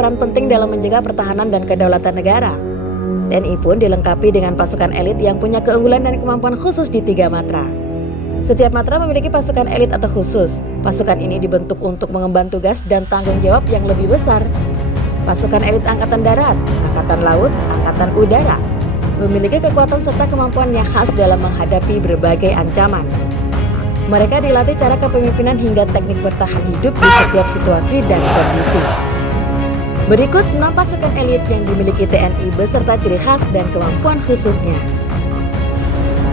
peran penting dalam menjaga pertahanan dan kedaulatan negara. TNI pun dilengkapi dengan pasukan elit yang punya keunggulan dan kemampuan khusus di 3 matra. Setiap matra memiliki pasukan elit atau khusus. Pasukan ini dibentuk untuk mengemban tugas dan tanggung jawab yang lebih besar. Pasukan elit Angkatan Darat, Angkatan Laut, Angkatan Udara memiliki kekuatan serta kemampuan yang khas dalam menghadapi berbagai ancaman. Mereka dilatih cara kepemimpinan hingga teknik bertahan hidup di setiap situasi dan kondisi. Berikut 6 pasukan elit yang dimiliki TNI beserta ciri khas dan kemampuan khususnya.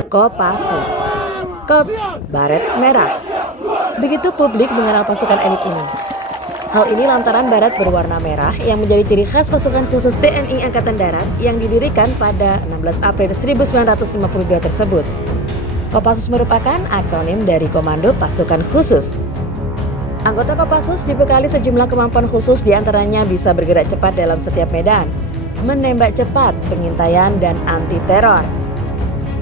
Kopassus, Korps Baret Merah. Begitu publik mengenal pasukan elit ini. Hal ini lantaran baret berwarna merah yang menjadi ciri khas pasukan khusus TNI Angkatan Darat yang didirikan pada 16 April 1952 tersebut. Kopassus merupakan akronim dari Komando Pasukan Khusus. Anggota Kopassus dibekali sejumlah kemampuan khusus, diantaranya bisa bergerak cepat dalam setiap medan, menembak cepat, pengintaian, dan anti-teror.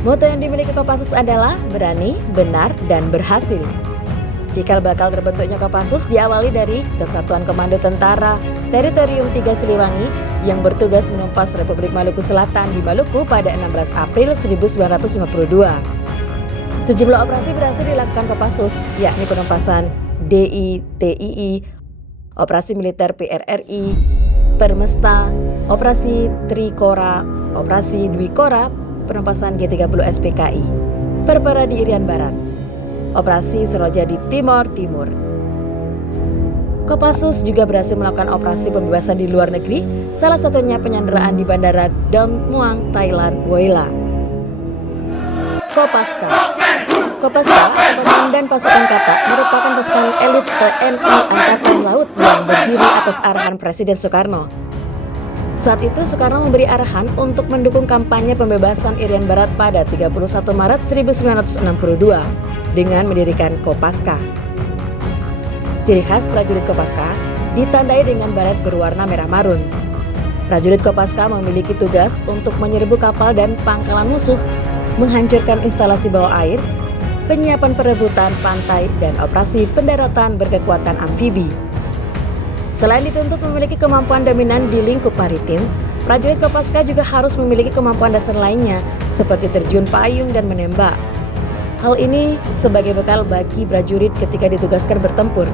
Moto yang dimiliki Kopassus adalah berani, benar, dan berhasil. Cikal bakal terbentuknya Kopassus diawali dari Kesatuan Komando Tentara Teritorium 3 Siliwangi yang bertugas menumpas Republik Maluku Selatan di Maluku pada 16 April 1952. Sejumlah operasi berhasil dilakukan Kopassus, yakni penumpasan DITII, Operasi Militer PRRI, Permesta, Operasi Trikora, Operasi Dwikora, penumpasan G30 SPKI, Perpera di Irian Barat, Operasi Seroja di Timor Timur. Kopassus juga berhasil melakukan operasi pembebasan di luar negeri, salah satunya penyanderaan di Bandara Don Muang, Thailand, Woyla. Kopaska. Kopaska, Komandan Pasukan Kata, merupakan pasukan elit TNI Angkatan Laut yang berdiri atas arahan Presiden Soekarno. Saat itu Soekarno memberi arahan untuk mendukung kampanye pembebasan Irian Barat pada 31 Maret 1962 dengan mendirikan Kopaska. Ciri khas prajurit Kopaska ditandai dengan baret berwarna merah marun. Prajurit Kopaska memiliki tugas untuk menyerbu kapal dan pangkalan musuh, menghancurkan instalasi bawah air, penyiapan perebutan pantai, dan operasi pendaratan berkekuatan amfibi. Selain dituntut memiliki kemampuan dominan di lingkup maritim, prajurit Kopaska juga harus memiliki kemampuan dasar lainnya seperti terjun payung dan menembak. Hal ini sebagai bekal bagi prajurit ketika ditugaskan bertempur,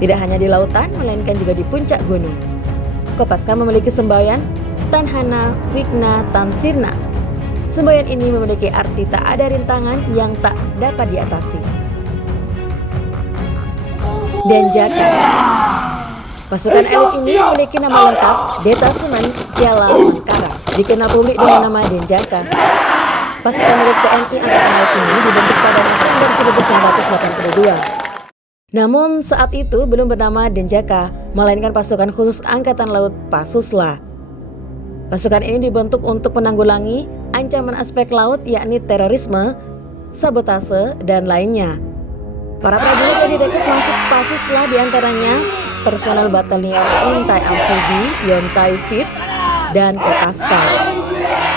tidak hanya di lautan melainkan juga di puncak gunung. Kopaska memiliki semboyan Tanhana Wigna Tansirna. Semboyan ini memiliki arti tak ada rintangan yang tak dapat diatasi. Denjaka. Pasukan elit ini memiliki nama lengkap Detasemen Piala Mangkara, dikenal publik dengan nama Denjaka. Pasukan milik TNI Angkatan Laut ini dibentuk pada November 1982. Namun saat itu belum bernama Denjaka, melainkan pasukan khusus Angkatan Laut Pasusla. Pasukan ini dibentuk untuk menanggulangi ancaman aspek laut, yakni terorisme, sabotase, dan lainnya. Para prajurit yang direkrut masuk Pasusla diantaranya personel Batalion Intai Amfibi, Yontai Fit, dan Kopaska.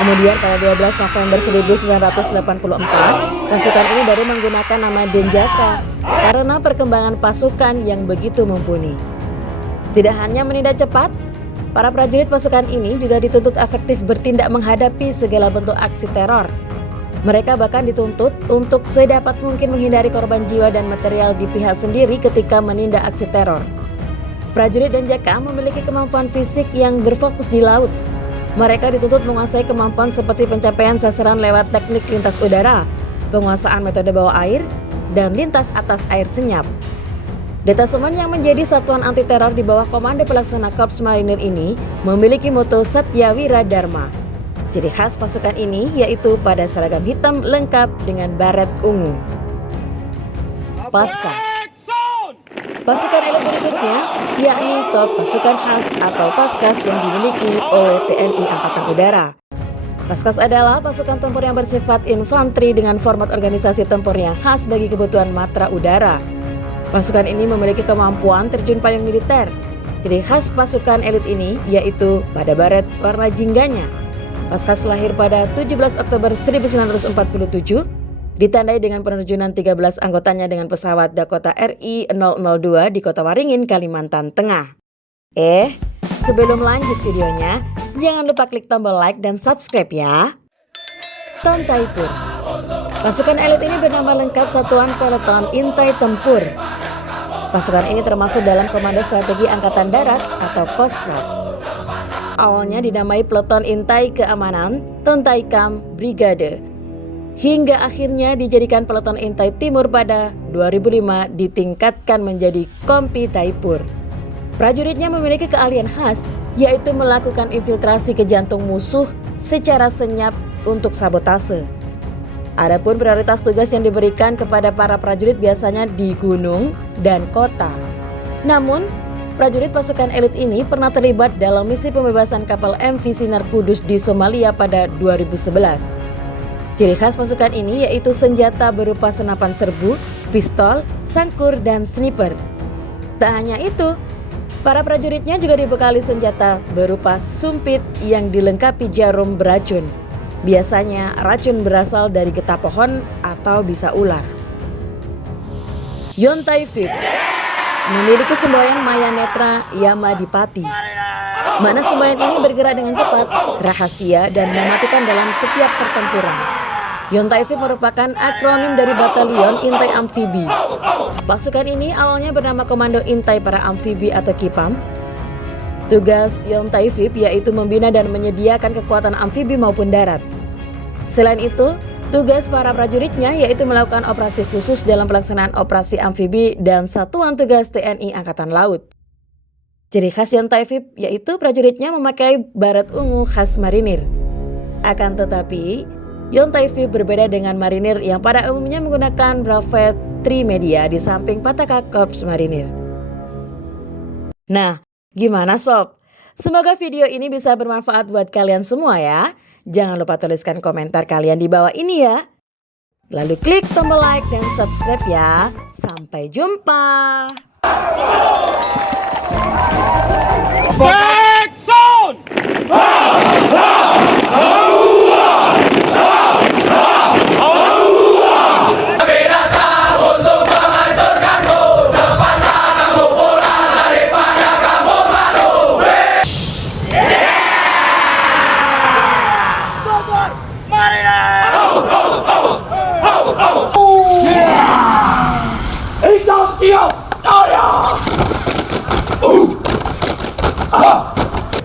Kemudian pada 12 November 1984, pasukan ini baru menggunakan nama Denjaka karena perkembangan pasukan yang begitu mumpuni. Tidak hanya menindak cepat, para prajurit pasukan ini juga dituntut efektif bertindak menghadapi segala bentuk aksi teror. Mereka bahkan dituntut untuk sedapat mungkin menghindari korban jiwa dan material di pihak sendiri ketika menindak aksi teror. Prajurit Denjaka memiliki kemampuan fisik yang berfokus di laut. Mereka dituntut menguasai kemampuan seperti pencapaian sasaran lewat teknik lintas udara, penguasaan metode bawah air, dan lintas atas air senyap. Detasemen yang menjadi satuan anti teror di bawah komando pelaksana Korps Marinir ini memiliki moto Satya Wira Dharma. Ciri khas pasukan ini yaitu pada seragam hitam lengkap dengan baret ungu. Paskas. Pasukan elit berikutnya yakni Korps Pasukan Khas atau Paskas yang dimiliki oleh TNI Angkatan Udara. Paskas adalah pasukan tempur yang bersifat infanteri dengan format organisasi tempur yang khas bagi kebutuhan matra udara. Pasukan ini memiliki kemampuan terjun payung militer. Ciri khas pasukan elit ini yaitu pada baret warna jingganya. Paskas lahir pada 17 Oktober 1947, ditandai dengan penerjunan 13 anggotanya dengan pesawat Dakota RI-002 di Kota Waringin, Kalimantan Tengah. Sebelum lanjut videonya, jangan lupa klik tombol like dan subscribe ya. Tontaipur. Pasukan elit ini bernama lengkap Satuan Peleton Intai Tempur. Pasukan ini termasuk dalam Komando Strategi Angkatan Darat atau Kostrad. Awalnya dinamai Peleton Intai Keamanan Tontaikam Brigade, hingga akhirnya dijadikan Peleton Intai Timur pada 2005 ditingkatkan menjadi Kompi Taipur. Prajuritnya memiliki keahlian khas, yaitu melakukan infiltrasi ke jantung musuh secara senyap untuk sabotase. Adapun prioritas tugas yang diberikan kepada para prajurit biasanya di gunung dan kota. Namun, prajurit pasukan elit ini pernah terlibat dalam misi pembebasan kapal MV Sinar Kudus di Somalia pada 2011. Ciri khas pasukan ini yaitu senjata berupa senapan serbu, pistol, sangkur, dan sniper. Tak hanya itu, para prajuritnya juga dibekali senjata berupa sumpit yang dilengkapi jarum beracun. Biasanya racun berasal dari getah pohon atau bisa ular. Yontai Vip memiliki semboyan Maya Netra Yamadipati, mana semboyan ini bergerak dengan cepat, rahasia, dan mematikan dalam setiap pertempuran. Yontai Vip merupakan akronim dari Batalion Intai Amfibi. Pasukan ini awalnya bernama Komando Intai Para Amfibi atau KIPAM. Tugas Yontai Vip yaitu membina dan menyediakan kekuatan amfibi maupun darat. Selain itu, tugas para prajuritnya yaitu melakukan operasi khusus dalam pelaksanaan operasi amfibi dan satuan tugas TNI Angkatan Laut. Ciri khas Yontai Vip yaitu prajuritnya memakai baret ungu khas marinir. Akan tetapi, Yontai Vip berbeda dengan marinir yang pada umumnya menggunakan brevet trimedia di samping Pataka Korps Marinir. Nah, gimana sob? Semoga video ini bisa bermanfaat buat kalian semua ya. Jangan lupa tuliskan komentar kalian di bawah ini ya. Lalu klik tombol like dan subscribe ya. Sampai jumpa. Back zone!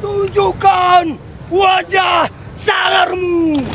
Tunjukkan wajah sangarmu!